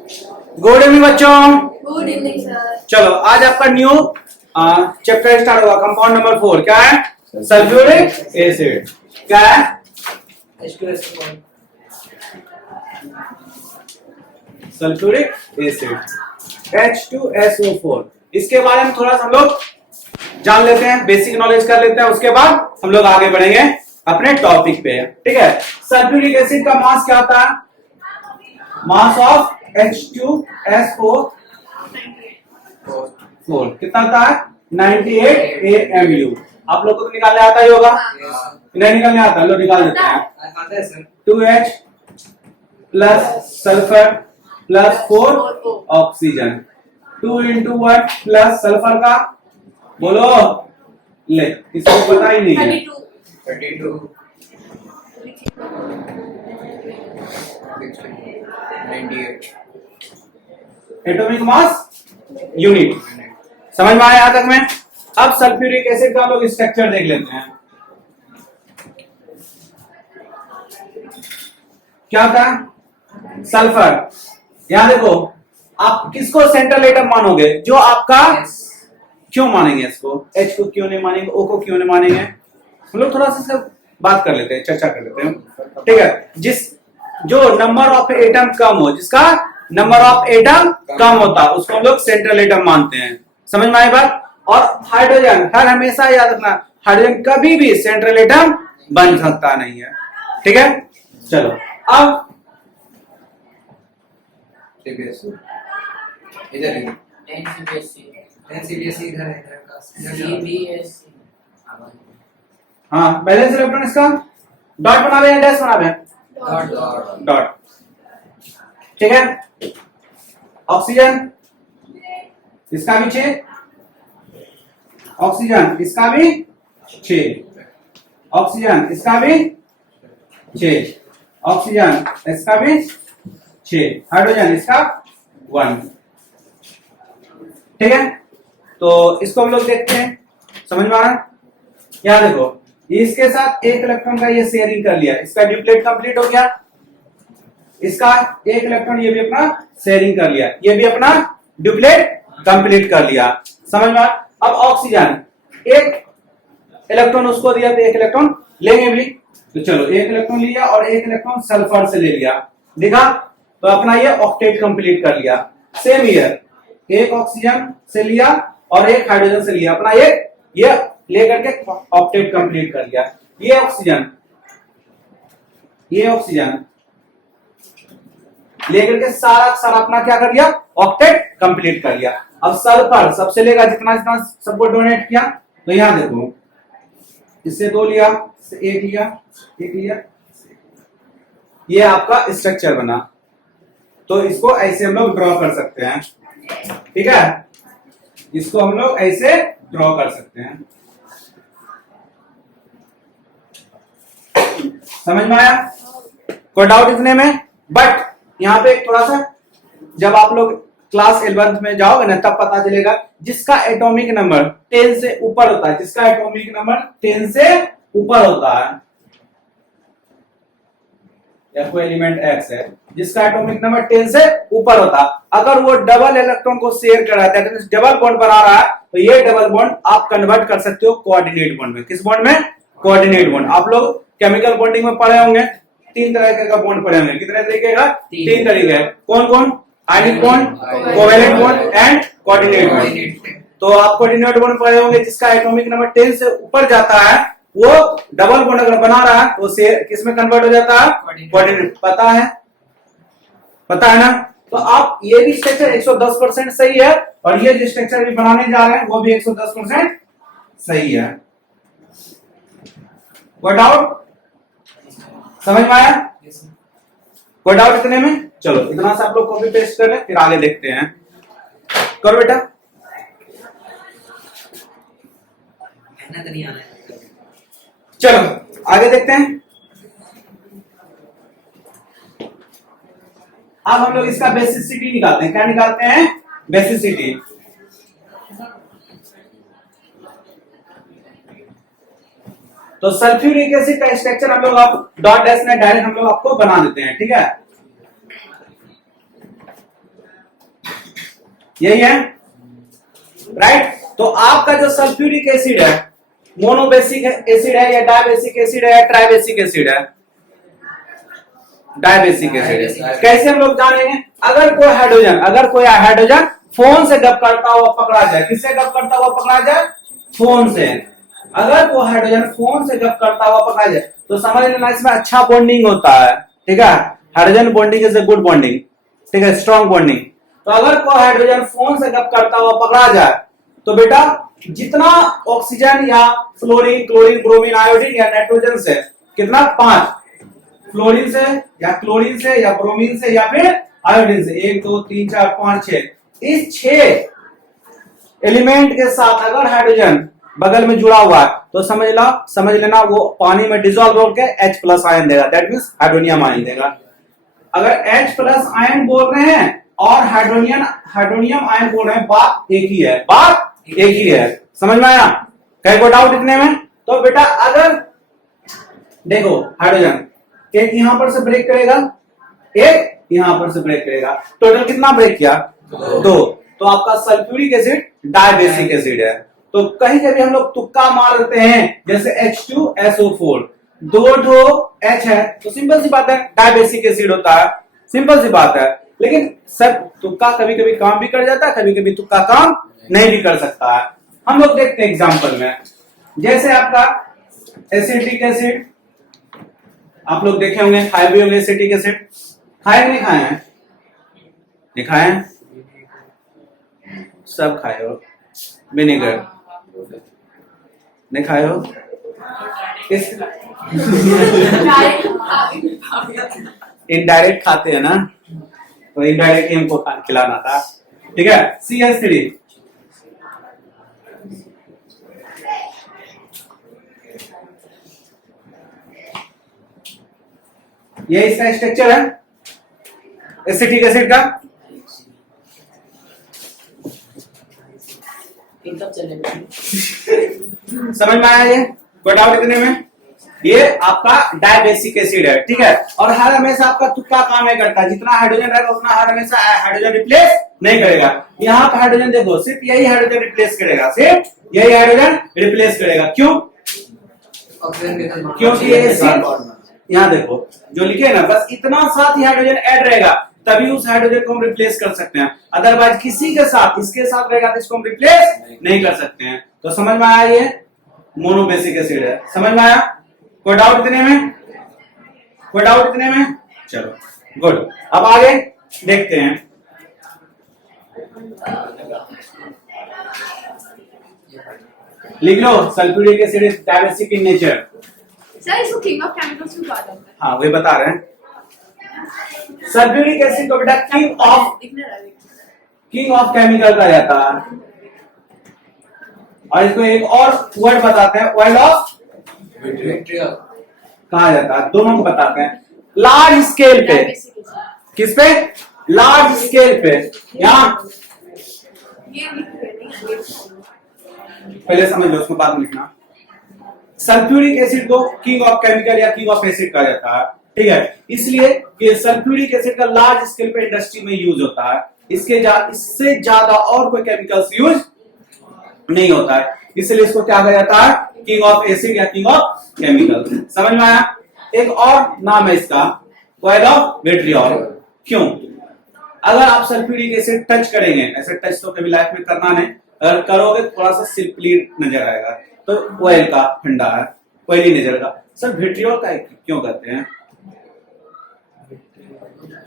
Good evening बच्चों। Good evening sir. चलो आज आपका न्यू चैप्टर स्टार्ट होगा। कंपाउंड नंबर 4 क्या है? Sulphuric acid. क्या है? Sulphuric acid H2SO4। इसके बारे में थोड़ा सा हम लोग जान लेते हैं, बेसिक नॉलेज कर लेते हैं, उसके बाद हम लोग आगे बढ़ेंगे अपने टॉपिक पे। ठीक है, सल्फ्यूरिक एसिड का मास क्या होता है? मास ऑफ H2SO4 कितना आता है? 98 AMU। आप लोग को तो निकालने आता ही होगा। नहीं निकालने आता? लो निकाल देते हैं। 2H plus sulphur plus 4 oxygen. 2 into 1 plus sulphur का बोलो। ले, किसी को पता ही नहीं है। 32 98 एटॉमिक मास यूनिट। समझ में आया यहां तक में? अब सल्फ्यूरिक एसिड का हम लोग स्ट्रक्चर देख लेते हैं। क्या होता है? सल्फर। यहां देखो, आप किसको सेंट्रल एटम मानोगे? जो आपका क्यों मानेंगे इसको? H को क्यों नहीं मानेंगे? O को क्यों नहीं मानेंगे? हम लोग थोड़ा सा सब बात कर लेते हैं, चर्चा कर लेते हैं। ठीक है, जो नंबर ऑफ एटम कम हो, जिसका नंबर ऑफ एटम कम होता है उसको हम लोग सेंट्रल एटम मानते हैं। समझ में आई बात? और हाइड्रोजन, हर हमेशा याद रखना, हाइड्रोजन कभी भी सेंट्रल एटम बन सकता नहीं है। ठीक है, चलो अब सीबीएसई इधर इधर एनसीबीएससी इधर है इधर का सीबीएससी। हाँ, बैलेंस इलेक्ट्रॉन इसका डॉट बना दें, डैश बना दें, डॉट डॉट डॉट। ठीक है, ऑक्सीजन इसका भी 6, ऑक्सीजन इसका भी 6, ऑक्सीजन इसका भी 6, ऑक्सीजन इसका भी 6, हाइड्रोजन इसका 1। ठीक है, तो इसको हम लोग देखते हैं। समझ में आ रहा है? यहां देखो, इसके साथ एक इलेक्ट्रॉन का ये शेयरिंग कर लिया, इसका ड्यूप्लेट कंप्लीट हो गया। इसका एक इलेक्ट्रॉन ये भी अपना शेयरिंग कर लिया, ये भी अपना ड्यूप्लेट कंप्लीट कर लिया। समझ में? अब ऑक्सीजन एक इलेक्ट्रॉन उसको दिया तो एक इलेक्ट्रॉन लेंगे भी, तो चलो एक इलेक्ट्रॉन लिया और एक इलेक्ट्रॉन सल्फर से ले लिया। देखा? तो अपना ये ऑक्टेट कंप्लीट कर लिया। सेम ईयर एक ऑक्सीजन से लिया और एक हाइड्रोजन से लिया, अपना ये लेकर के ऑक्टेट कंप्लीट कर लिया। ये ऑक्सीजन लेकर के सारा अपना क्या कर लिया? ऑक्टेट कंप्लीट कर लिया। अब सल्फर सबसे लेगा, जितना जितना सबको डोनेट किया। तो यहां देखो, इससे 2 लिया, इससे 1 लिया, 1 लिया, ये आपका स्ट्रक्चर बना। तो इसको ऐसे हम लोग ड्रॉ कर सकते हैं। ठीक है, इसको हम लोग ऐसे ड्रॉ कर सकते हैं। समझ में आया? कोई डाउट इतने में? बट यहाँ पे थोड़ा सा, जब आप लोग क्लास 11th में जाओगे ना तब पता चलेगा, जिसका एटॉमिक नंबर 10 से ऊपर होता है, जिसका एटॉमिक नंबर 10 से ऊपर होता है, या कोई एलिमेंट X है जिसका एटॉमिक नंबर 10 से ऊपर होता, अगर वो डबल इलेक्ट्रॉन को शेयर कर रहा है, डबल बॉन्ड बना रहा है, तो ये डबल बॉन्ड आप कन्वर्ट कर सकते हो कोऑर्डिनेट बॉन्ड में। किस बॉन्ड में? Coordinate bond. आप लोग केमिकल बॉन्डिंग में पढ़े होंगे, 3 तरह का बॉन्ड पढ़े होंगे। कितने तरीके का? 3 तरीके। कौन कौन? Ionic bond, covalent bond and coordinate bond. तो आप कोऑर्डिनेट बॉन्ड पढ़े होंगे, जिसका एटॉमिक नंबर 10 से ऊपर जाता है वो डबल बॉन्ड अगर बना रहा है तो किस में कन्वर्ट हो जाता है? कोऑर्डिनेट। पता है ना? तो आप ये भी स्ट्रक्चर 110% सही है, और ये जो स्ट्रक्चर भी बनाने जा रहे हैं वो भी 110% सही है। कोई डाउट? समझ में आया? कोई डाउट इतने में? चलो इतना सा आप लोग कॉपी पेस्ट कर लें, फिर आगे देखते हैं। करो बेटा। चलो आगे देखते हैं। अब हम लोग इसका बेसिसिटी निकालते हैं। क्या निकालते हैं? बेसिसिटी। तो सल्फ्यूरिक एसिड का स्ट्रक्चर हम लोग आप डॉट डैश में डायरेक्ट हम लोग आपको बना देते हैं। ठीक है, यही है, राइट। तो आपका जो सल्फ्यूरिक एसिड है, मोनोबेसिक एसिड है या डायबेसिक एसिड है या ट्राइबेसिक एसिड है? डायबेसिक एसिड है। कैसे हम लोग जानेंगे? अगर कोई हाइड्रोजन फोन से गप करता हुआ पकड़ा जाए, किससे गप करता हुआ पकड़ा जाए? फोन से। अगर वो हाइड्रोजन फोन से गप करता हुआ पकड़ा जाए तो समझ लेना इसमें अच्छा बॉन्डिंग होता है, ठीक है। Hydrogen bonding is a good bonding, ठीक है, स्ट्रॉन्ग बॉन्डिंग। तो अगर कोई हाइड्रोजन फोन से गप करता हुआ पकड़ा जाए तो बेटा जितना ऑक्सीजन या फ्लोरीन, क्लोरीन, ब्रोमीन, आयोडीन या नाइट्रोजन से, कितना? 5। फ्लोरीन से या क्लोरीन से या ब्रोमीन से या फिर आयोडीन से, 1 2 3 4 5 6, इस 6 एलिमेंट के साथ अगर हाइड्रोजन बगल में जुड़ा हुआ है तो समझ लेना वो पानी में डिसॉल्व होकर H+ आयन देगा, दैट मींस हाइड्रोनियम आयन देगा। अगर H+ आयन बोल रहे हैं और हाइड्रोनियम आयन बोल रहे हैं, बात एक ही है, समझ में आया? कहीं को डाउट इतने में? तो बेटा अगर देखो हाइड्रोजन एक यहां पर से ब्रेक करेगा, एक यहां पर से ब्रेक करेगा, टोटल कितना ब्रेक किया? 2। तो आपका सल्फ्यूरिक एसिड डायबेसिक एसिड है। तो कहीं कभी हम लोग तुक्का मार देते हैं, जैसे H2SO4, 2 H है तो सिंपल सी बात है डायबेसिक एसिड होता है, सिंपल सी बात है। लेकिन सर तुक्का कभी कभी काम भी कर जाता है, कभी कभी तुक्का काम नहीं भी कर सकता है। हम लोग देखते हैं एग्जांपल में, जैसे आपका एसिटिक एसिड, आप लोग देखे होंगे, खाए भी होंगे एसिटिक एसिड, खाए नहीं खाए हैं? नहीं खाए हैं? सब खाए हो। विनेगर नहीं खाए हो? इनडायरेक्ट खाते हैं ना, तो इनडायरेक्ट हमको खिलाना था, ठीक है। CH3 ये इसका स्ट्रक्चर है एसिटिक एसिड का। समझ में आया? ये कोई डाउट इतने में? ये आपका डायबेसिक एसिड है, ठीक है। और हर हमेशा आपका तुक्का काम नहीं करता, जितना हाइड्रोजन रहेगा उतना हर हमेशा हाइड्रोजन रिप्लेस नहीं करेगा। यहाँ का हाइड्रोजन देखो, सिर्फ यही हाइड्रोजन रिप्लेस करेगा, सिर्फ यही हाइड्रोजन रिप्लेस करेगा। क्यों? क्योंकि ये यहाँ देखो जो लिखे है ना, बस इतना साथ ही हाइड्रोजन ऐड रहेगा तभी उस हाइड्रोजन को हम रिप्लेस कर सकते हैं, अदरवाइज किसी के साथ इसके साथ रहेगा तो इसको हम रिप्लेस नहीं कर सकते हैं। तो समझ में आया? ये मोनोबेसिक एसिड है। समझ में आया? कोई डाउट इतने में? कोई डाउट इतने में? चलो गुड। अब आगे देखते हैं। लिख लो, sulphuric acid is dibasic in nature. Sir इसको किंग ऑफ केमिकल्स में कहा जाता है। हाँ वही बता रहे हैं। सल्फ्यूरिक एसिड को बेटा किंग ऑफ केमिकल कहा जाता है, और इसको एक और वर्ड बताते हैं, ऑयल ऑफ विट्रियल कहा जाता है। दोनों को बताते हैं लार्ज स्केल पे। किस पे? लार्ज स्केल पे। यहाँ पहले समझ लो, उसको बाद में लिखना। सल्फ्यूरिक एसिड को किंग ऑफ केमिकल या किंग ऑफ एसिड कहा जाता है, ठीक है, इसलिए कि सल्फ्यूरिक एसिड का लार्ज स्केल पे इंडस्ट्री में यूज होता है। इससे ज्यादा और कोई केमिकल्स यूज नहीं होता है, इसलिए इसको क्या कहा जाता है? किंग ऑफ एसिड या किंग ऑफ केमिकल। समझ में आया? एक और नाम है इसका, ऑयल ऑफ विट्रियल। क्यों? अगर आप सल्फ्यूरिक एसिड टच करेंगे, ऐसे टच तो कभी लाइफ में करना नहीं, अगर करोगे थोड़ा सा सिल्कली नजर आएगा, तो ऑयल का ठंडा है, ऑयली नजर का। सर विट्रियल का क्यों करते हैं?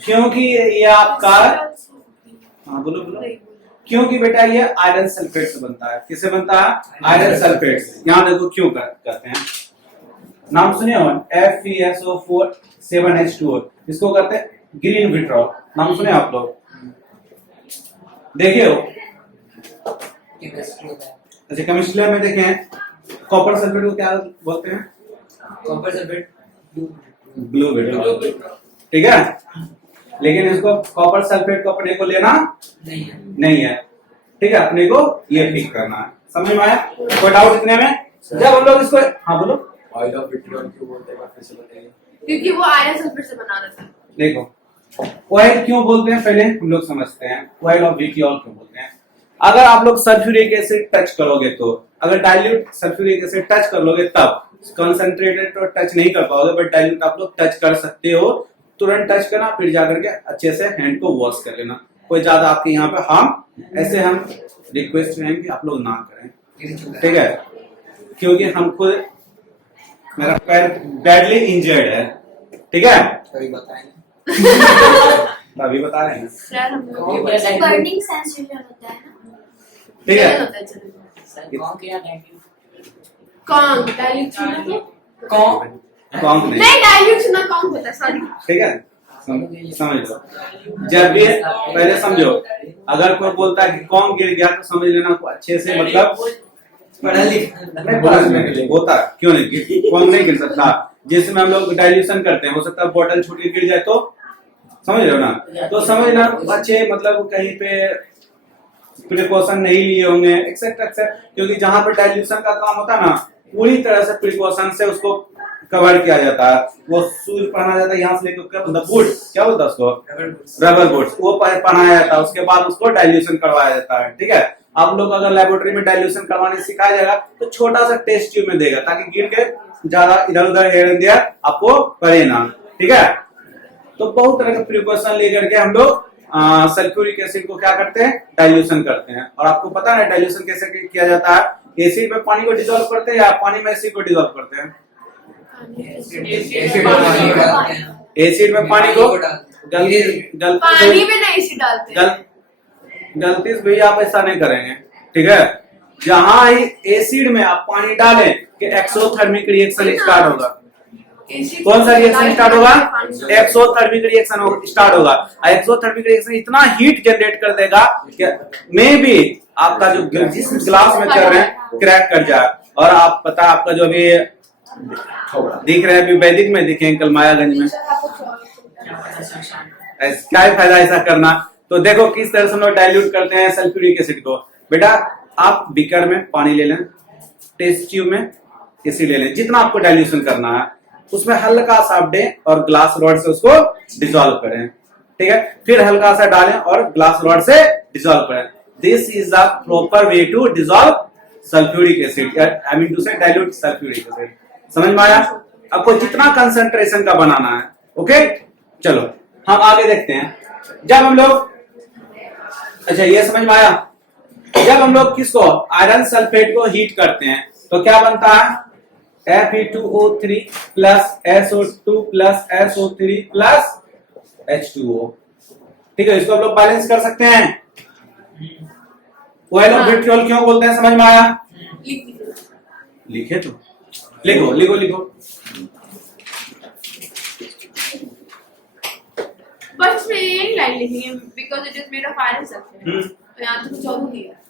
क्योंकि ये आपका, हाँ बोलो, क्योंकि बेटा ये आयरन सल्फेट से बनता है। किससे बनता है? आयरन सल्फेट से। यहां देखो क्यों करते हैं, नाम सुने हो? FeSO4 7H2O, इसको करते हैं ग्रीन विट्रियल। नाम सुने आप लोग? देखे हो? अच्छा केमिस्ट्री लैब में देखे हैं। कॉपर सल्फेट को क्या बोलते हैं? कॉपर सल्फेट ब्लू विट्रियल, ठीक है। लेकिन इसको कॉपर सल्फेट को अपने को लेना नहीं है, ठीक है, अपने को ये पिक करना है। समझ में आया? कोई डाउट इतने में? जब हम लोग इसको, हाँ बोलो, ऑयल ऑफ विट्रियल क्यों बोलते हैं, फिर से बताइए। क्योंकि वो आयरन सल्फेट से बना रहता है। देखो ऑयल क्यों बोलते हैं पहले हम लोग समझते हैं, ऑयल ऑफ विट्रियल क्यों बोलते हैं। अगर आप लोग सल्फ्यूरिक एसिड टच करोगे तो, अगर डाइल्यूट सल्फ्यूरिक एसिड टच कर लोगे तब, कंसंट्रेटेड तो टच नहीं कर पाओगे, बट डाइल्यूट आप लोग टच कर सकते हो। तुरंत टच करना, फिर जाकर के अच्छे से हैंड को वॉश कर लेना। कोई ज्यादा आपके यहाँ पे हम ऐसे हम रिक्वेस्ट करें कि आप लोग ना करें, ठीक है, क्योंकि हम खुद, मेरा पैर बैडली इंजर्ड है, ठीक है, कभी बताएंगे। अभी बता रहे हैं, सर हम लोग बर्निंग सेंसेशन होता है ना। ठीक है। होता है, चलो। सर कौन किया डाइल्यूट? कौन डाइल्यूट सुना तो? कौन? कौन नहीं, नहीं डाइल्यूट सुना कौन होता है, सॉरी। ठीक है, समझ लो। जब भी पहले समझो, अगर कोई बोलता है कि कौन गिर गया तो समझ लेना को अच्छे से, मतलब पढ़ा लिखा नहीं, पढ़ा नहीं होता, क्यों नहीं, कौन नहीं गिर सकता। जिसमें हम लोग डाइल्यूशन करते हैं, हो सकता है बोतल छूट के गिर जाए तो, समझ रहे हो ना, तो समझना अच्छे, मतलब कहीं पे प्रिकॉशन नहीं लिए होंगे, एक्सेट्रा एक्सेट्रा, क्योंकि जहां पर डाइल्यूशन का काम होता है ना, पूरी तरह से प्रिकॉशन से उसको कवर किया जाता है। वो शूज पहना जाता है, यहाँ से लेकर क्या बोलता है, बूट, क्या बोलता है उसको, रबर बूट्स, वो पहनाया जाता है, उसके बाद उसको डाइल्यूशन करवाया जाता है, ठीक है। आप लोग अगर लेबोरेटरी में डाइल्यूशन करवाने सिखाया जाएगा तो छोटा सा टेस्ट ट्यूब में देगा, ताकि गिर के ज्यादा इधर उधर हेयर एंड देयर आपको पड़े ना, ठीक है। तो बहुत तरह के प्रिकॉशन लेकर के हम लोग सल्फ्यूरिक एसिड को क्या करते हैं, डाइल्यूशन करते हैं। और आपको पता है डाइल्यूशन कैसे किया जाता है, एसिड में पानी को डिसॉल्व करते हैं या पानी में एसिड को डिसॉल्व करते हैं। एसिड में पानी को पानी में नहीं एसिड डालते हैं। गलती से भी आप ऐसा नहीं करेंगे, ठीक है। जहां ही एसिड में आप पानी डालें कि एक्सोथर्मिक रिएक्शन स्टार्ट होगा। कौन सा रिएक्शन स्टार्ट होगा, एक्सोथर्मिक रिएक्शन स्टार्ट होगा। एक्सोथर्मिक रिएक्शन इतना हीट जनरेट कर देगा कि मे भी आपका जो जिस ग्लास में कर रहे हैं क्रैक कर जाए। और आप पता, आपका जो भी दिख रहा है, अभी वैदिक में दिखे अंकल मायागंज में, क्या फायदा ऐसा करना। तो देखो किस तरह से हम लोग डाइल्यूट करते हैं सल्फ्यूरिक एसिड को। बेटा आप बीकर में पानी ले लें, टेस्ट ट्यूब में एसिड ले लें, जितना आपको डाइल्यूशन करना है उसमें हल्का सा आप दें और ग्लास रॉड से उसको डिसॉल्व करें, ठीक है। फिर हल्का सा डालें और ग्लास रॉड से डिसॉल्व करें। This is the proper way to dissolve sulphuric acid, I mean to say dilute sulphuric acid. समझ में आया? आपको जितना कंसंट्रेशन का बनाना है, ओके। चलो हम आगे देखते हैं। जब हम लोग, अच्छा ये समझ में आया, जब हम लोग किसको, आयरन सल्फेट को हीट करते हैं तो क्या बनता है, Fe2O3 plus SO2 plus SO3 plus H2O, ठीक है। इसको हम लोग बैलेंस कर सकते हैं। ऑयल ऑफ विट्रियोल क्यों बोलते हैं, समझ में आया? लिखे तो लिखो लिखो लिखो। बट इसमें ये लाइन लिखनी है because it is made of iron sulphate. तो यहाँ तो कुछ और नहीं है।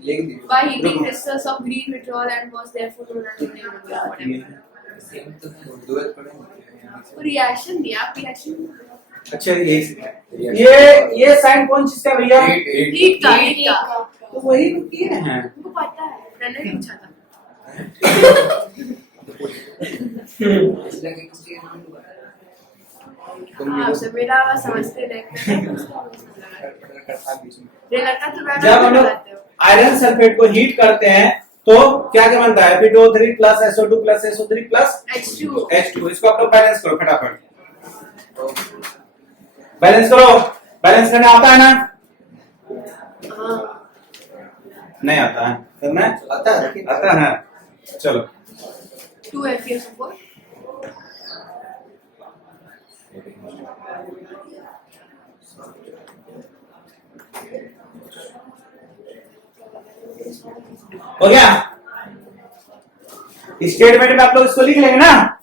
लिख दी By heating crystals of green vitriol and was therefore known as green same तो दो पढ़ेंगे। रिएक्शन दिया, रिएक्शन अच्छा ये साइन कौन चीज का भैया, हीट का तो वही तो किए हैं। हमको पता है, मैंने पूछा था। इसलिए कि किसी आप सब मेरा आवाज समझते रहते हैं। लगता तो मैं जब हम लोग आयरन सल्फेट को हीट करते हैं तो क्या क्या बनता है, Fe2O3 plus SO2 plus SO3 plus H2। इसको आप लोग बैलेंस करो फटाफट, बैलेंस करो। बैलेंस करने आता है ना? नहीं आता है करना? आता है। चलो 2FeSO4 हो गया। स्टेटमेंट में आप लोग इसको लिख लेंगे ना।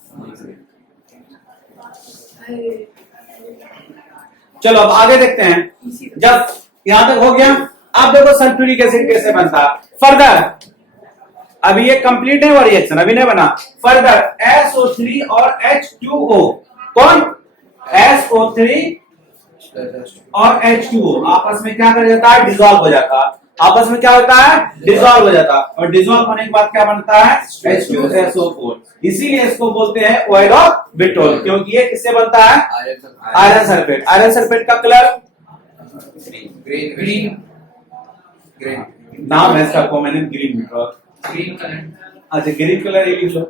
चलो अब आगे देखते हैं। जब यहां तक हो गया, अब देखो सल्फ्यूरिक एसिड कैसे बनता है। फर्दर अभी ये कंप्लीट नहीं हुआ रिएक्शन, अभी नहीं बना। फर्दर SO3 और H2O, कौन, SO3 और H2O आपस में क्या कर जाता है, डिसॉल्व हो जाता है। आपस में क्या होता है, डिसॉल्व हो जाता है। और डिसॉल्व होने के बाद क्या बनता है, H2SO4। इसीलिए इसको बोलते हैं ऑयल ऑफ विट्रियोल, क्योंकि ये किससे बनता है, आयरन सल्फेट। आयरन सल्फेट का कलर ग्रीन ग्रीन नाम है इसका common name green vitriol. Green colour अच्छा ग्रीन कलर ये लिख लो,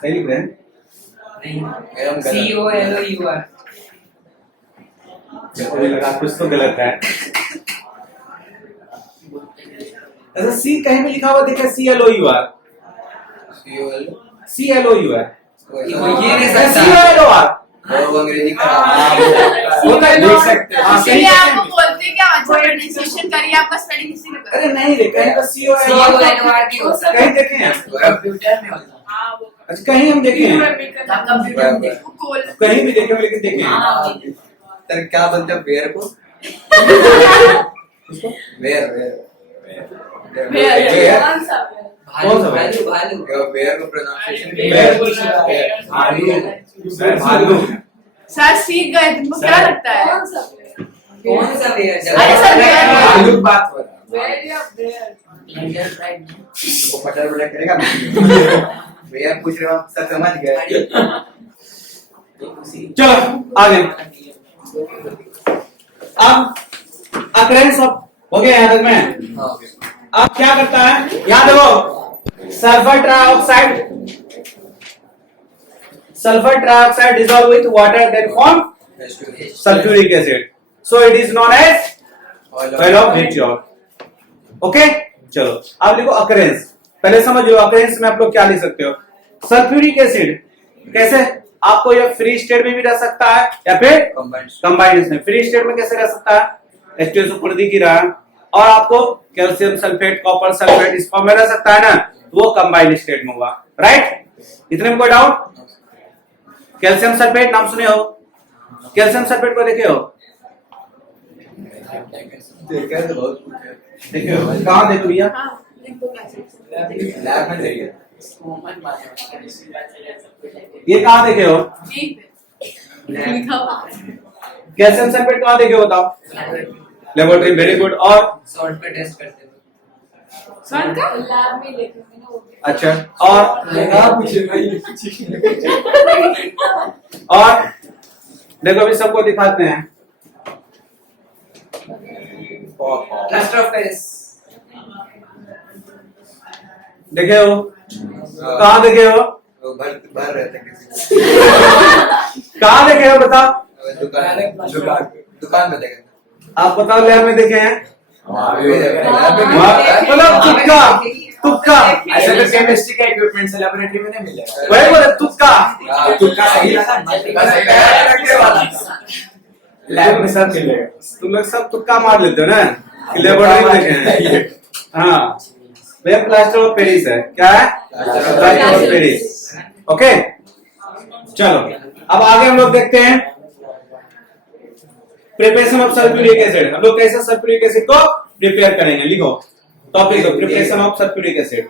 सही लिख रहे हैं? एरम COLOUR मुझे लगा कुछ तो गलत है। ऐसा सी कहीं भी लिखा हुआ दिखे CLOUR, COL CLOUR, ये नहीं सकता COLOR वो अंग्रेजी का वो तो लिख सकते हैं। हाँ, सही इसलिए है। आपको बोलते हैं कि आप अच्छा प्रोनाउंसिएशन करिए, आपका स्पेलिंग इसी में करें। अरे नहीं रे, कहीं तो COLOR की होता है, कहीं देखे हैं? कंप्यूटर में होता है। हाँ, वो अच्छा कहीं हम देखे हैं, हम कंप्यूटर में देखो। वो कोल कहीं भी देखे हैं लेकिन देखे हैं। हाँ सर क्या बोलते हैं बेर को बेर बेर बेर? कौन सा बेर? कौन सा बेर? भालू भालू बेर को प्रोनाउंसिएशन भालू। सर सीख गए, तुमको क्या लगता है? कौन सा बेर? अरे सर, बेर। भालू बात हो रहा बेर या बेर? लंडन फ्राइड वो पटर बड़ा करेगा भैया पूछ रहे हो आप सब समझ गए चलो आगे। अब अक्रेंस हो गया यहाँ तक में। हाँ अब क्या करता है, यहाँ देखो, sulphur trioxide, sulfur trioxide dissolve with water then form sulfuric acid, so it is known as oil of vitriol। Okay चलो आप लिखो अकरेंस, पहले समझ लो अकरेंस में आप लोग क्या लिख सकते हो। सल्फ्यूरिक एसिड कैसे, आपको ये फ्री स्टेट में भी रह सकता है या फिर कंबाइंड में। फ्री स्टेट में कैसे रह सकता है, H2SO ऊपर दिख ही रहा है, और आपको कैल्शियम सल्फेट कॉपर सल्फेट इस फॉर्म में रह सकता है ना, वो कंबाइंड स्टेट में हुआ, राइट? इतने में कोई डाउट? कैल्शियम सल्फेट नाम सुने हो, कैल्शियम सल्फेट को देखे हो? देखा तो बहुत कुछ है देखे हो, कहाँ देखो भैया? हाँ, लिखो कैसे? लैब में देखिए ये कहाँ देखे हो? यहीं पे लिखा हुआ है। कैल्शियम सल्फेट कहाँ देखे हो बताओ? Laboratory, very good. और सॉल्ट पे टेस्ट करते थे। सर का? लैब में देखेंगे ना वो। अच्छा, और देखो अभी सबको दिखाते हैं। प्लास्टर ऑफ पेरिस देखे हो, कहाँ देखे हो, वो भर रहते हैं किसी कहाँ देखे हो बताओ? दुकान में देखा आप बताओ, लैब में देखे हैं? लैब मतलब तुक्का तुक्का, ऐसे तो केमिस्ट्री का इक्विपमेंट से लेबोरेटरी में नहीं मिलेगा। वही बोले तुक्का। तुक्का सही लगा, लैब में सब मिलेगा। तुम लोग सब तुक्का मार लेते हो ना कि लेबोरेटरी में देखे हैं। हाँ भैया प्लास्टर ऑफ पेरिस है, क्या है? Plaster of Paris. ओके चलो अब आगे हम लोग देखते हैं प्रिपरेशन ऑफ सल्फ्यूरिक एसिड। हम लोग कैसे सल्फ्यूरिक एसिड को प्रिपेयर करेंगे, लिखो topic preparation of sulphuric acid.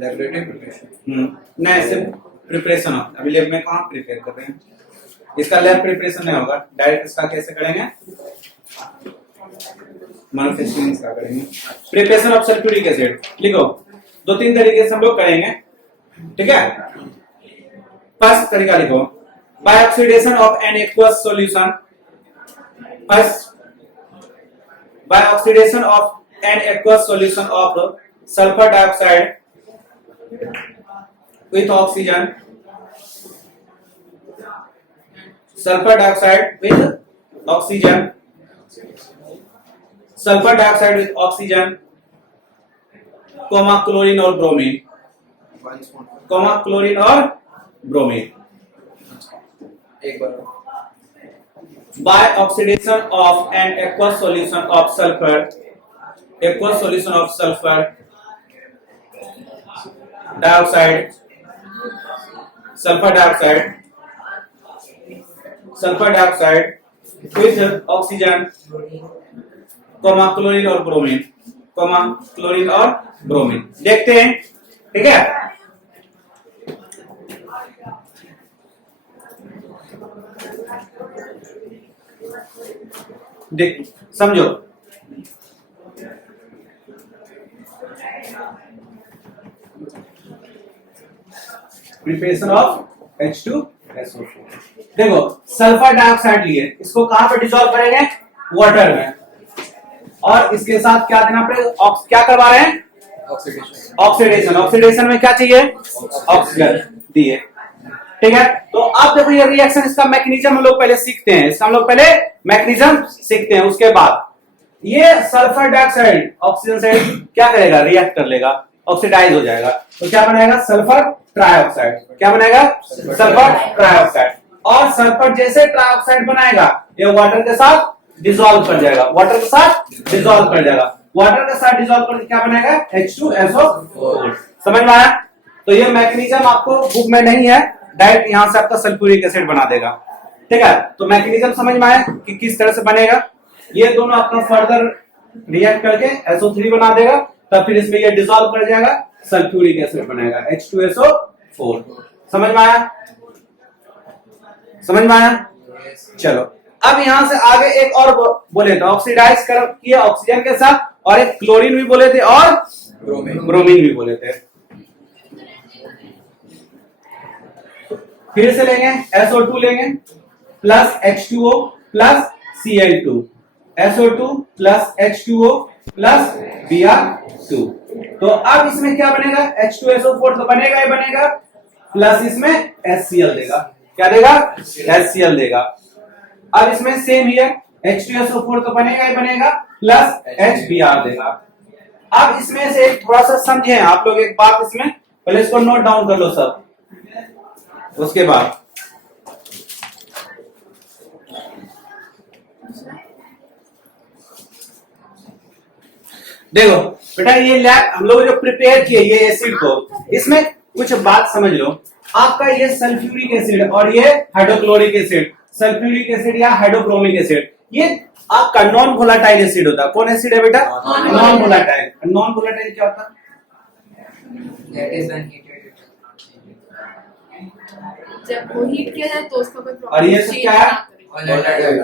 Laboratory preparation नहीं सिर्फ प्रिपरेशन ऑफ, अभी लैब में कहाँ प्रिपेयर कर रहे हैं, इसका लैब प्रिपरेशन नहीं होगा, डायरेक्ट इसका कैसे करेंगे, मैन्युफैक्चरिंग का करेंगे। प्रिपरेशन ऑफ सल्फ्यूरिक एसिड लिखो, दो तीन तरीके से हम लोग करेंगे, ठीक है? फर्स्ट तरीका लिखो, by oxidation of an aqueous solution. First by oxidation of an aqueous solution of sulphur dioxide with oxygen, sulfur dioxide with oxygen, sulfur dioxide with oxygen, comma chlorine और bromine, comma chlorine और bromine, एक बार by oxidation of an aqueous solution of sulfur, aqueous solution of sulfur dioxide, sulfur dioxide with oxygen, comma chlorine और bromine, comma chlorine और bromine। देखते हैं, ठीक है? देख समझो, प्रिपरेशन ऑफ H2SO4। देखो सल्फर डाइऑक्साइड लिए, इसको कहां पे डिसॉल्व करेंगे? वाटर में, और इसके साथ क्या देना पड़ेगा? क्या करवा रहे हैं? ऑक्सीडेशन। ऑक्सीडेशन में क्या चाहिए? ऑक्सीजन दिए, ठीक है। तो अब देखो ये रिएक्शन, इसका मैकेनिज्म हम लोग पहले सीखते हैं, इसका हम लोग पहले मैकेनिज्म सीखते हैं। उसके बाद ये सल्फर डाइऑक्साइड ऑक्सीजन से क्या करेगा? रिएक्ट कर लेगा, ऑक्सीडाइज हो जाएगा, तो क्या बनाएगा? Sulphur trioxide. क्या बनाएगा? Sulphur trioxide. और सल्फर जैसे ट्राइऑक्साइड बनाएगा, ये वाटर के साथ डिसॉल्व कर जाएगा, वाटर के साथ डिसॉल्व कर जाएगा, वाटर के साथ डिसॉल्व करके क्या बनाएगा? H2SO4। समझ में आया? तो ये मैकेनिज्म आपको बुक में नहीं है, डायरेक्ट यहां से आपका सल्फ्यूरिक एसिड बना देगा, ठीक है। तो मैकेनिज्म समझ में आया कि किस तरह से बनेगा। ये दोनों अपना फर्दर रिएक्ट करके SO3 बना देगा, तब फिर इसमें ये डिसॉल्व कर जाएगा, सल्फ्यूरिक एसिड बनेगा H2SO4। समझ में आया? समझ में आया? चलो अब यहां से आगे एक और बोले थे, ऑक्सीडाइज कर किया ऑक्सीजन के साथ, और एक क्लोरीन भी बोले थे और ब्रोमीन भी बोले थे। फिर से लेंगे SO2 लेंगे plus H2O plus Cl2, SO2 plus H2O plus Br2। तो अब इसमें क्या बनेगा? H2SO4 तो बनेगा ही बनेगा, प्लस इसमें HCl देगा। क्या देगा? HCl देगा। अब इसमें सेम ही है, H2SO4 तो बनेगा ही बनेगा, प्लस HBr देगा। अब इसमें से एक थोड़ा सा समझे आप लोग एक बात, इसमें पहले इसको नोट डाउन कर लो सब, उसके बाद देखो बेटा, ये लैब हम लोग जो प्रिपेयर किए ये एसिड को, इसमें कुछ बात समझ लो। आपका ये सल्फ्यूरिक एसिड और ये हाइड्रोक्लोरिक एसिड, सल्फ्यूरिक एसिड या हाइड्रोक्रोमिक एसिड, ये आपका नॉन वोलाटाइल एसिड होता है। कौन एसिड है बेटा? Non volatile. नॉन वोलाटाइल क्या होता है? That is when heated. जब वो हीट किया जाए तो उसका कोई प्रॉब्लम। और ये सब क्या है? Volatile.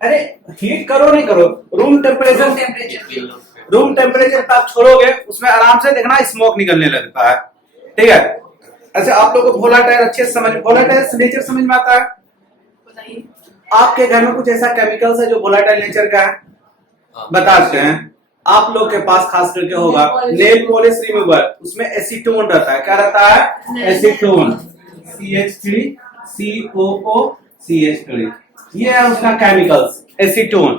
अरे हीट करो नहीं करो, room temperature, Temperature. Room temperature पे आप छोड़ोगे, उसमें आराम से देखना स्मोक निकलने लगता है, ठीक है। अच्छा आप लोगों को वोलाटाइल अच्छे से समझ, वोलाटाइल नेचर समझ में आता है? बताइए। आपके घर में कुछ ऐसा केमिकल्स है जो वोलाटाइल नेचर का है? बताते हैं। आप लोग के पास खास करके होगा नेल पॉलिश रिमूवर, उसमें एसीटोन रहता है। क्या रहता है? एसीटोन, CH3COO ये है उसका केमिकल्स, एसीटोन।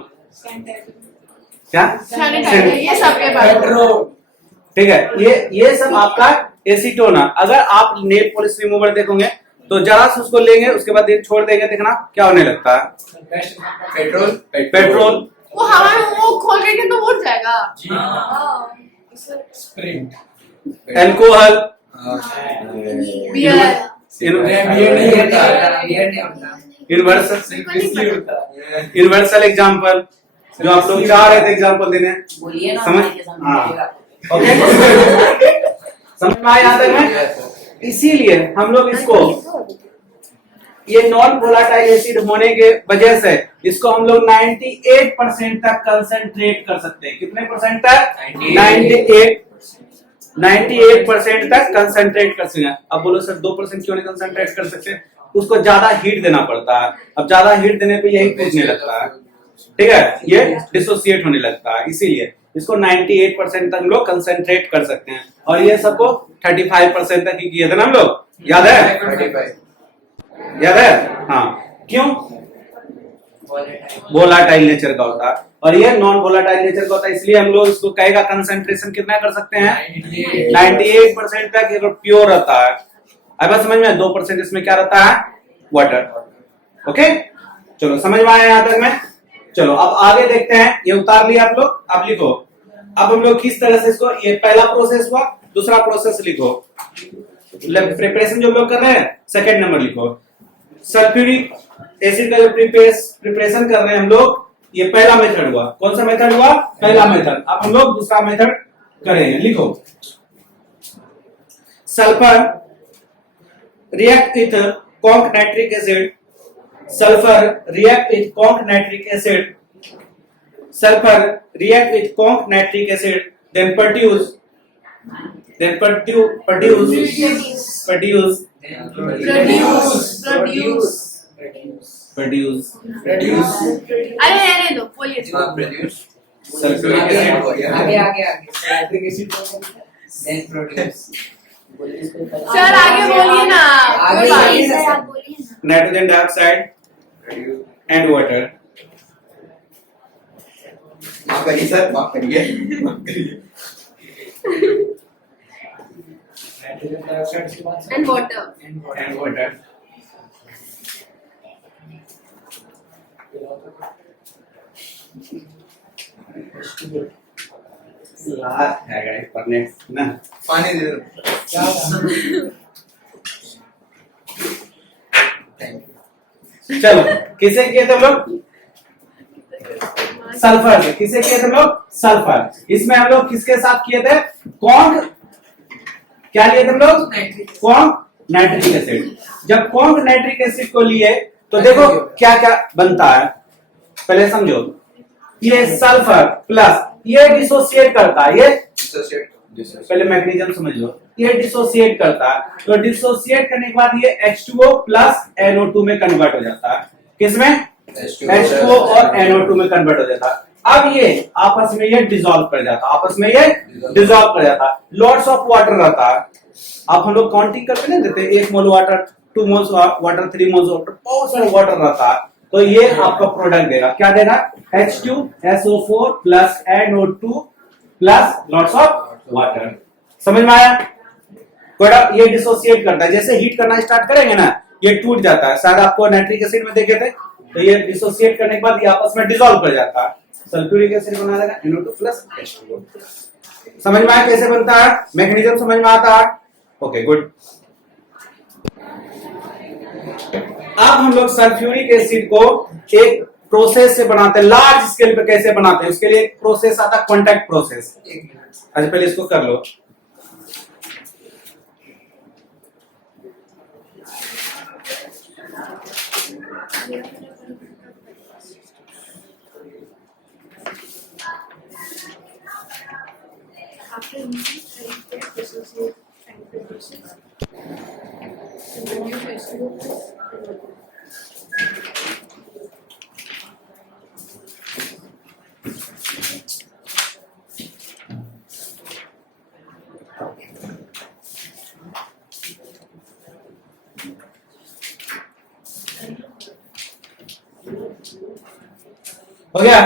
क्या? सैनिटाइजर, ये सब के बारे में। ठीक है, ये सब आपका एसीटोन है। अगर आप नेल पॉलिश रिमूवर देखोगे तो जरा से उसको लेंगे, उसके बाद छोड़ देंगे, देखना क्या होने लगता है? पेट्रोल। वो हवा में वो खोल देंगे तो उड़ जाएगा। Alcohol, beer. यूनिवर्सल एग्जाम्पल, जो आप लोग चाह रहे थे एग्जाम्पल देने, बोलिए ना। समझ? हाँ, ओके। समझ में आया यहाँ तक में? इसीलिए हम लोग इसको, ये नॉन वोलाटाइल एसिड होने के वजह से इसको हम लोग 98% तक कंसंट्रेट कर सकते हैं। कितने परसेंट तक? 98% तक कंसंट्रेट कर सकते हैं। अब बोलो सर 2% क्यों नहीं कंसंट्रेट कर सकते? उसको ज्यादा हीट देना पड़ता है। अब ज्यादा हीट देने पे यही टूटने लगता है, ठीक है, ये डिसोसिएट होने लगता है। इसीलिए इसको 98% तक हम लोग कंसंट्रेट कर सकते हैं, और ये सबको 35% तक ही किए थे ना हम लोग, याद है? याद है? हाँ, क्यों? वोलाटाइल नेचर का होता है, और ये नॉन वोलाटाइल नेचर का होता है, इसलिए हम लोग इसको कहेगा कंसंट्रेशन कितना कर सकते हैं? 98% तक ये प्योर रहता है। अब बात समझ में? 2% इसमें क्या रहता है? वाटर। ओके, चलो समझ में आया यहाँ तक में? चलो अब आगे देखते हैं। ये उतार लिया आप लोग, अब लिखो। अब हम लोग किस तरह से इसको, ये पहला प्रोसेस हुआ, दूसरा प्रोसेस लिखो। प्रिपरेशन जो हम लोग कर रहे हैं, सेकंड नंबर लिखो। सल्फ्यूरिक एसिड का जो प्रिपरेशन कर रहे हैं हम लोग, ये पहला मेथड हुआ। कौन सा मेथड हुआ? पहला मेथड। अब हम लोग दूसरा मेथड करेंगे, लिखो। Sulphur react with conc nitric acid, sulfur react with conch nitric acid, sulfur react with conch nitric acid, then produce then produce Produce. अरे रहने दो, बोलिए। Produce. sulfuric आगे acid आगे आगे then produce सर आगे बोलिए ना। आगे बोलिए। आगे। सर आप बोलिए ना। nitrogen dioxide and water माफ करिए सर, माफ करिए। And water. and water last है गाइस पर नेक्स्ट ना पानी दे दो। Thank you. चलो किसे किए थे हम लोग सल्फर से किसे किए थे हम लोग सल्फर इसमें हम लोग किसके साथ किए थे कौन क्या लिए थे हम लोग कौन नाइट्रिक एसिड जब कौन नाइट्रिक एसिड को लिए तो देखो क्या क्या बनता है पहले समझो ये सल्फर प्लस ये डिसोसिएट करता है ये Dissociate. पहले मैग्नीशियम समझ लो ये डिसोसिएट करता है तो डिसोसिएट करने के बाद ये H2O प्लस NO2 में कन्वर्ट हो जाता है किसमें H2O और NO2 में कन्वर्ट हो जाता है अब ये आपस में ये डिसॉल्व कर जाता है आपस में ये डिसॉल्व कर जाता है लॉट्स ऑफ वाटर रहता है अब हम लोग काउंटिंग करके नहीं देते 1 मोल water 2 moles water 3 moles water बहुत सारा वाटर रहता है तो ये आपका प्रोडक्ट देगा क्या देगा H2SO4 plus NO2 plus lots of water समझ में आया प्रोडक्ट ये डिसोसिएट करता है जैसे हीट करना स्टार्ट करेंगे ना ये टूट जाता है शायद आपको नाइट्रिक एसिड में देखे थे तो ये डिसोसिएट करने के बाद ये आपस में डिसॉल्व कर जाता है सल्फ्यूरिक एसिड बना देगा NO2 प्लस H2O समझ में आया कैसे बनता है मैकेनिज्म समझ में आता है ओके गुड अब हम लोग सल्फ्यूरिक एसिड को एक प्रोसेस से बनाते हैं लार्ज स्केल पे कैसे बनाते हैं उसके लिए एक प्रोसेस आता है कॉन्टैक्ट प्रोसेस अच्छा पहले इसको कर लो After using dissociate and produces H2O plus हो गया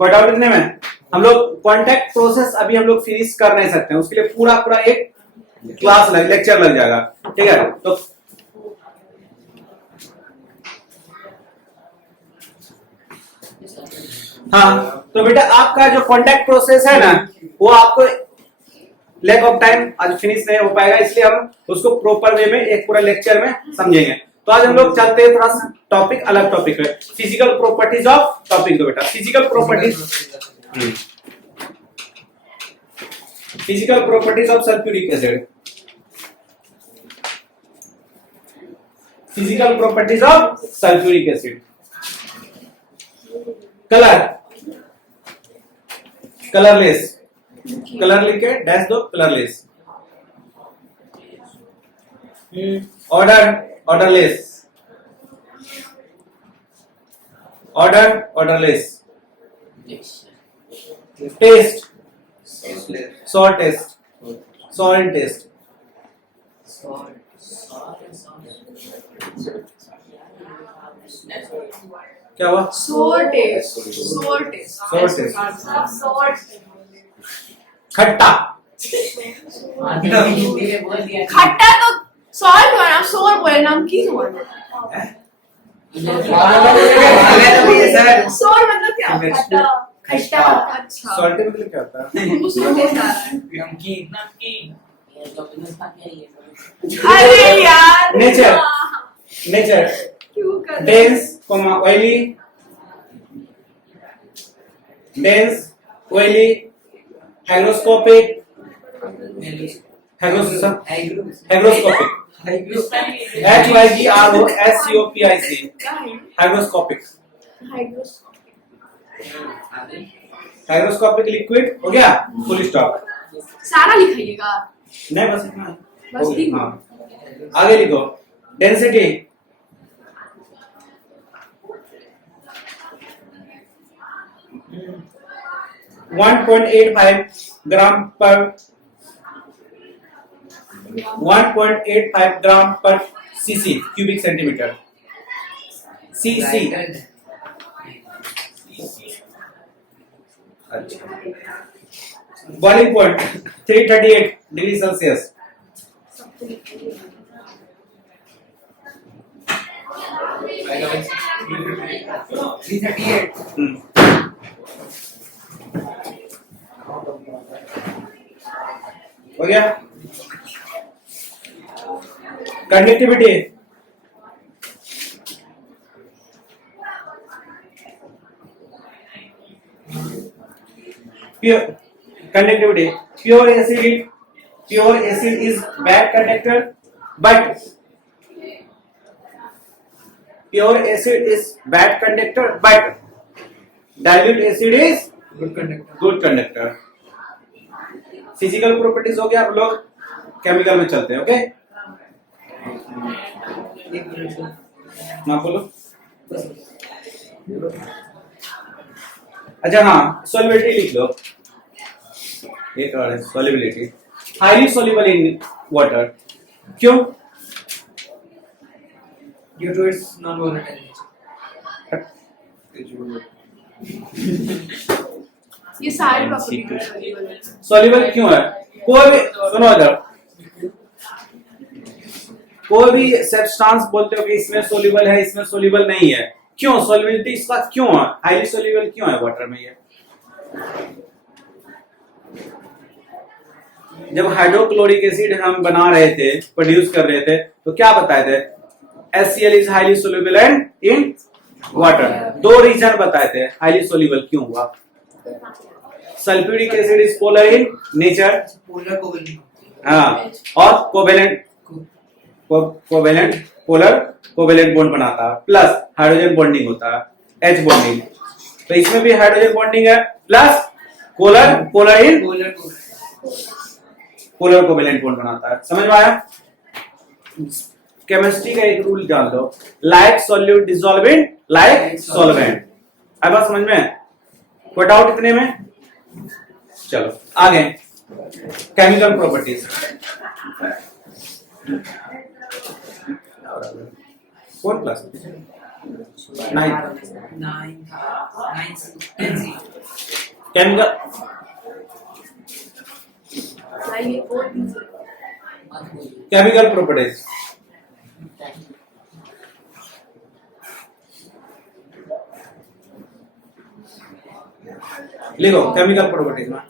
कोई डाउट लिखने में हम लोग कॉन्टैक्ट प्रोसेस अभी हम लोग फिनिश कर नहीं सकते हैं उसके लिए पूरा पूरा एक क्लास लेक्चर लग जाएगा ठीक है तो हाँ तो बेटा आपका जो कॉन्टैक्ट प्रोसेस है ना वो आपको लैक ऑफ टाइम आज फिनिश नहीं हो पाएगा इसलिए हम उसको प्रॉपर वे में एक पूरा लेक्चर में समझेंगे तो आज हम लोग चलते हैं थोड़ा सा टॉपिक अलग टॉपिक है फिजिकल प्रॉपर्टीज ऑफ टॉपिक दो बेटा physical properties of sulphuric acid physical properties of sulphuric acid colourless colour लिख के डैश दो colourless odourless odourless taste salt taste salt taste क्या हुआ sour taste. खट्टा खट्टा तो सॉल्ट हुआ ना सोर बोले नमकीन हुआ सोर मतलब क्या खट्टा खट्टा अच्छा सॉल्ट मतलब क्या होता है उसमें टेस्ट आ रहा है नमकीन अरे यार नेचर नेचर क्यों कर dense oily hygroscopic hygroscopic hygroscopic hygroscopic liquid हो गया फुल स्टॉप सारा लिखाइएगा। नहीं बस इतना है। बस हो गया, तीन। हाँ आगे लिखो डेंसिटी 1.85 ग्राम पर 1.85 ग्राम पर सीसी क्यूबिक सेंटीमीटर सीसी। अच्छा बॉइलिंग पॉइंट 338 डिग्री सेल्सियस। आएगा भाई 338 हो गया। Conductivity pure conductivity pure acid is bad conductor but pure acid is bad conductor but dilute acid is good conductor good conductor. Physical properties हो गया। आप लोग chemical में चलते हैं। ओके हाँ बोलो। अच्छा हाँ सॉल्युबिलिटी लिख लो। एक और है solubility highly soluble in water. क्यों? Due to its non volatile ये सारी ठीक है। प्रॉपर्टी सॉल्युबल क्यों है? कोई भी सुनो इधर, कोई भी सब्सटेंस बोलते हो कि इसमें सॉल्युबल है इसमें सॉल्युबल नहीं है, क्यों? सॉल्युबिलिटी इसका क्यों है? हाईली सॉल्युबल क्यों है वाटर में? ये जब हाइड्रोक्लोरिक एसिड हम बना रहे थे, प्रोड्यूस कर रहे थे, तो क्या बताए थे? HCl is highly soluble and in water. दो रीजन बताए थे हाईली सॉल्युबल क्यों हुआ। Sulphuric acid is polar in nature, polar covalent हाँ, और कोवेलेंट कोवेलेंट बॉन्ड बनाता है, प्लस हाइड्रोजन बॉन्डिंग होता है H बॉन्डिंग। तो इसमें भी हाइड्रोजन बॉन्डिंग है, plus polar in polar covalent bond बनाता है। समझ में आया? केमिस्ट्री का एक रूल जान लो, like solute dissolve in like solvent. अब बात समझ में? कोई डाउट इतने में? चलो आगे केमिकल प्रॉपर्टीज। कौन class? 10C chemical chemical properties. लिखो केमिकल प्रॉपर्टीज में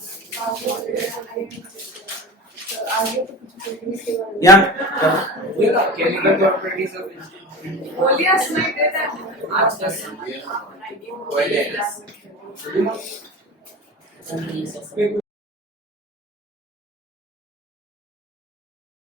या केमिकल प्रॉपर्टीज ऑफ आज कोई नहीं।